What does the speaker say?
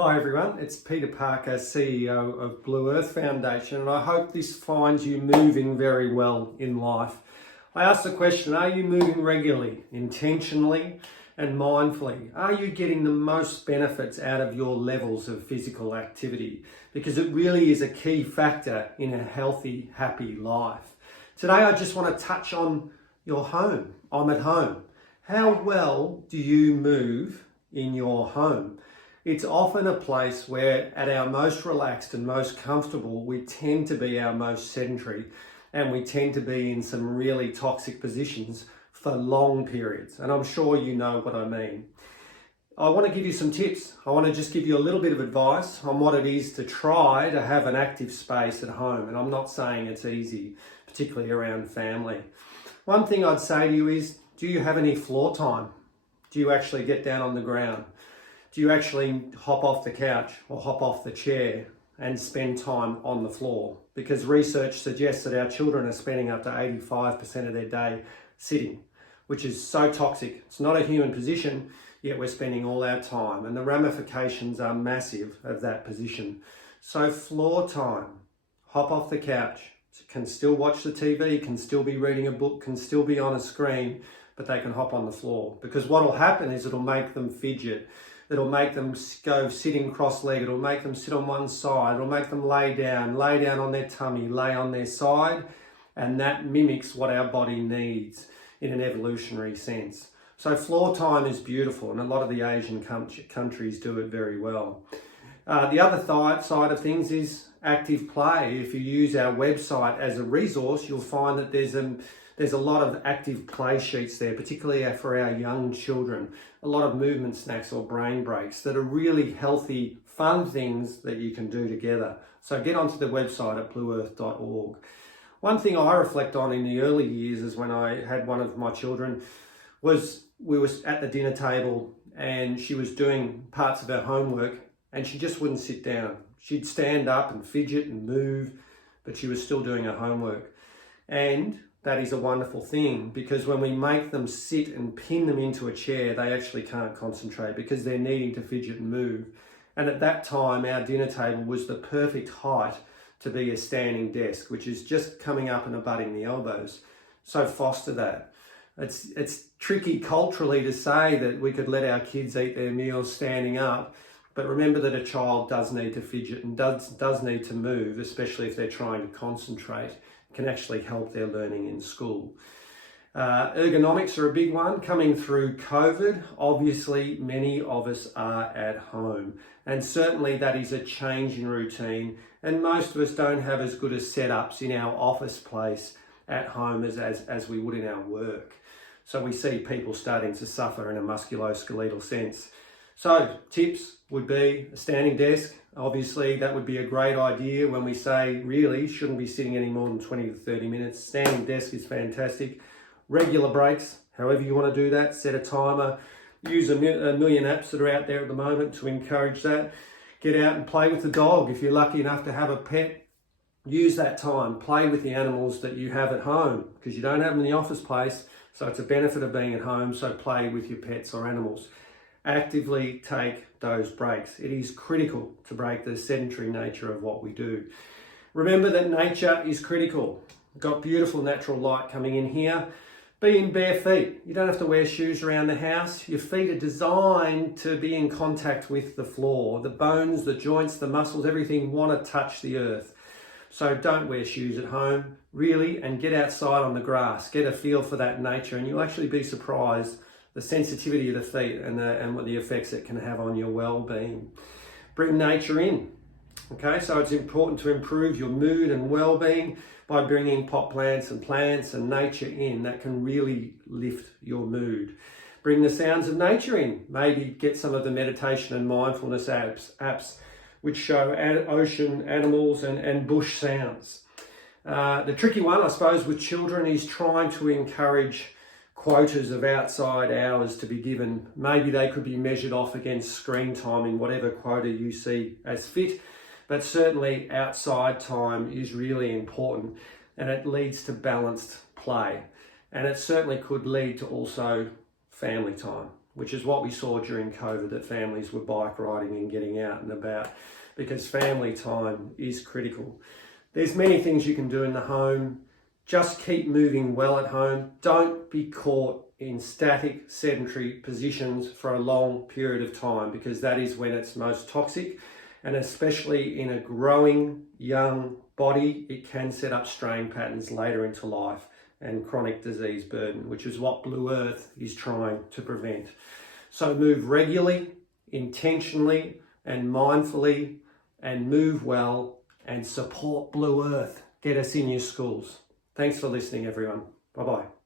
Hi everyone, it's Peter Parker, CEO of Blue Earth Foundation, and I hope this finds you moving very well in life. I asked the question, are you moving regularly, intentionally and mindfully? Are you getting the most benefits out of your levels of physical activity? Because it really is a key factor in a healthy, happy life. Today I just want to touch on your home. I'm at home. How well do you move in your home? It's often a place where at our most relaxed and most comfortable, we tend to be our most sedentary and we tend to be in some really toxic positions for long periods. And I'm sure you know what I mean. I want to give you some tips. I want to just give you a little bit of advice on what it is to try to have an active space at home. And I'm not saying it's easy, particularly around family. One thing I'd say to you is, do you have any floor time? Do you actually get down on the ground? Do you actually hop off the couch or hop off the chair and spend time on the floor? Because research suggests that our children are spending up to 85% of their day sitting, which is so toxic. It's not a human position, yet we're spending all our time, and the ramifications are massive of that position. So floor time, hop off the couch, can still watch the TV, can still be reading a book, can still be on a screen, but they can hop on the floor. Because what will happen is it'll make them fidget. It'll make them go sitting cross-legged. It'll make them sit on one side. It'll make them lay down on their tummy, lay on their side. And that mimics what our body needs in an evolutionary sense. So floor time is beautiful, and a lot of the Asian countries do it very well. The other side of things is active play. If you use our website as a resource, you'll find that there's a lot of active play sheets there, particularly for our young children. A lot of movement snacks or brain breaks that are really healthy, fun things that you can do together. So get onto the website at blueearth.org. One thing I reflect on in the early years is when I had one of my children was we were at the dinner table and she was doing parts of her homework and she just wouldn't sit down. She'd stand up and fidget and move, but she was still doing her homework. And that is a wonderful thing, because when we make them sit and pin them into a chair, they actually can't concentrate because they're needing to fidget and move. And at that time, our dinner table was the perfect height to be a standing desk, which is just coming up and abutting the elbows. So foster that. It's tricky culturally to say that we could let our kids eat their meals standing up, but remember that a child does need to fidget and does need to move, especially if they're trying to concentrate. Can actually help their learning in school. Ergonomics are a big one. Coming through COVID, obviously many of us are at home, and certainly that is a change in routine, and most of us don't have as good as setups in our office place at home as we would in our work. So we see people starting to suffer in a musculoskeletal sense. So tips would be a standing desk. Obviously, that would be a great idea when we say really shouldn't be sitting any more than 20 to 30 minutes. Standing desk is fantastic. Regular breaks, however you want to do that. Set a timer. Use a million apps that are out there at the moment to encourage that. Get out and play with the dog. If you're lucky enough to have a pet, use that time. Play with the animals that you have at home, because you don't have them in the office place. So it's a benefit of being at home. So play with your pets or animals. Actively take those breaks. It is critical to break the sedentary nature of what we do. Remember that nature is critical. We've got beautiful natural light coming in here. Be in bare feet. You don't have to wear shoes around the house. Your feet are designed to be in contact with the floor. The bones, the joints, the muscles, everything want to touch the earth. So don't wear shoes at home, really, and get outside on the grass. Get a feel for that nature, and you'll actually be surprised the sensitivity of the feet and what the effects it can have on your well-being. Bring nature in. Okay, so it's important to improve your mood and well-being by bringing pot plants and nature in. That can really lift your mood. Bring the sounds of nature in. Maybe get some of the meditation and mindfulness apps which show ocean, animals and bush sounds. The tricky one, I suppose, with children is trying to encourage quotas of outside hours to be given. Maybe they could be measured off against screen time in whatever quota you see as fit, but certainly outside time is really important, and it leads to balanced play, and it certainly could lead to also family time. which is what we saw during COVID, that families were bike riding and getting out and about, because family time is critical. There's many things you can do in the home. Just keep moving well at home. Don't be caught in static, sedentary positions for a long period of time, because that is when it's most toxic. And especially in a growing young body, it can set up strain patterns later into life and chronic disease burden, which is what Blue Earth is trying to prevent. So move regularly, intentionally, and mindfully, and move well, and support Blue Earth. Get us in your schools. Thanks for listening, everyone. Bye-bye.